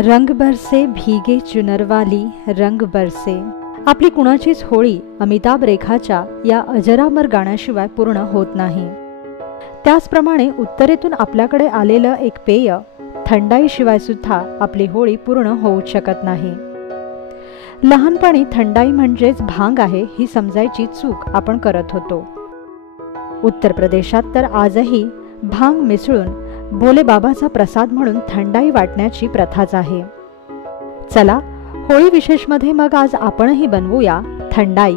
रंग बरसे भीगे चुनरवाली रंग बरसे। आपली कुणाचीच होळी अमिताभ रेखाच्या या अजरामर गाण्याशिवाय पूर्ण होत नाही। त्याचप्रमाणे उत्तरेतून आपल्याकडे आलेलं एक पेय थंडाईशिवाय सुद्धा आपली होळी पूर्ण होऊ शकत नाही। लहानपणी थंडाई म्हणजेच भांग आहे ही समजायची चूक आपण करत होतो। उत्तर प्रदेशात तर आजही भांग मिसळून भोले बाबाचा प्रसाद म्हणून थंडाई वाटण्याची प्रथाच आहे। चला होळी विशेषमध्ये मग आज आपणही बनवूया थंडाई।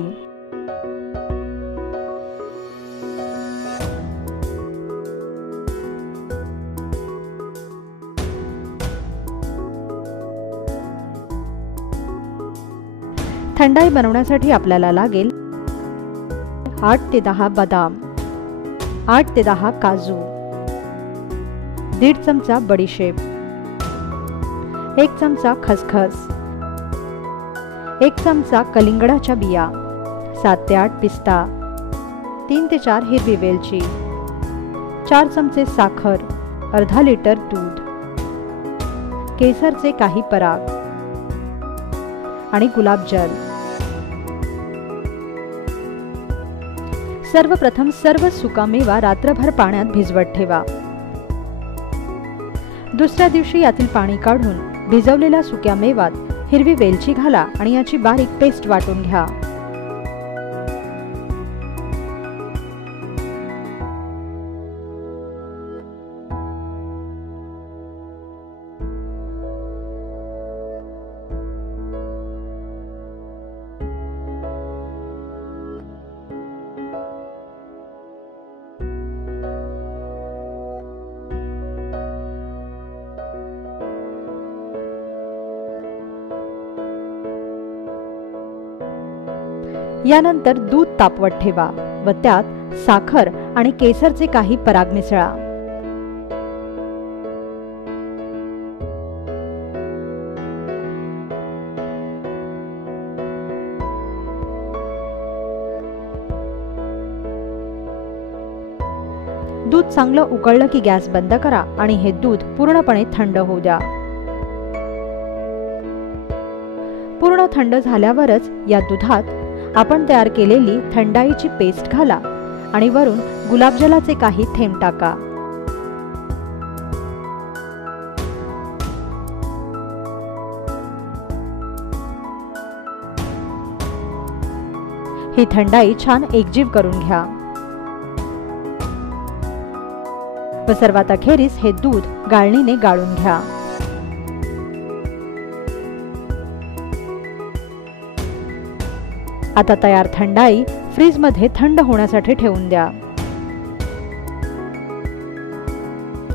थंडाई बनवण्यासाठी आपल्याला लागेल 8 ते 10 बदाम, 8 ते 10 काजू, 1.5 चमचा बडीशेप, 1 चमचा खसखस, 1 चमचा कलिंगडाच्या बिया, 7 ते 8 पिस्ता, 3 ते 4 हिरवी वेलची, 4 चमचे साखर, अर्धा लिटर दूध, केसरचे काही पराग आणि गुलाबजल। सर्वप्रथम सर्व सुकामेवा रात्रभर पाण्यात भिजवत ठेवा। दुसऱ्या दिवशी यातील पाणी काढून भिजवलेल्या सुक्या मेवात हिरवी वेलची घाला आणि याची बारीक पेस्ट वाटून घ्या। यानंतर दूध तापवत ठेवा व त्यात साखर आणि केसरचे काही पराग मिसळा। दूध चांगलं उकळलं की गॅस बंद करा आणि हे दूध पूर्णपणे थंड होऊ द्या। पूर्ण थंड झाल्यावरच या दुधात आपण तयार केलेली थंडाईची पेस्ट घाला आणि वरून गुलाबजलाचे काही थेंब टाका। ही थंडाई छान एकजीव करून घ्या व सर्वात अखेरीस हे दूध गाळणीने गाळून घ्या। आता तयार थंडाई फ्रीज मध्ये थंड होण्यासाठी ठेवून द्या।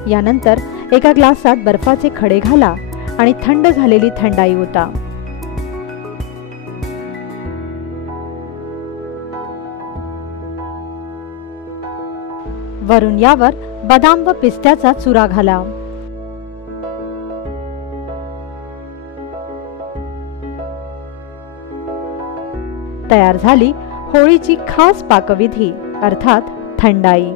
यानंतर एका ग्लासात बर्फाचे खडे घाला आणि थंड झालेली थंडाई ओता। वरून यावर बदाम व पिस्त्याचा चुरा घाला। तयार झाली होळीची खास पाकविधी अर्थात थंडाई।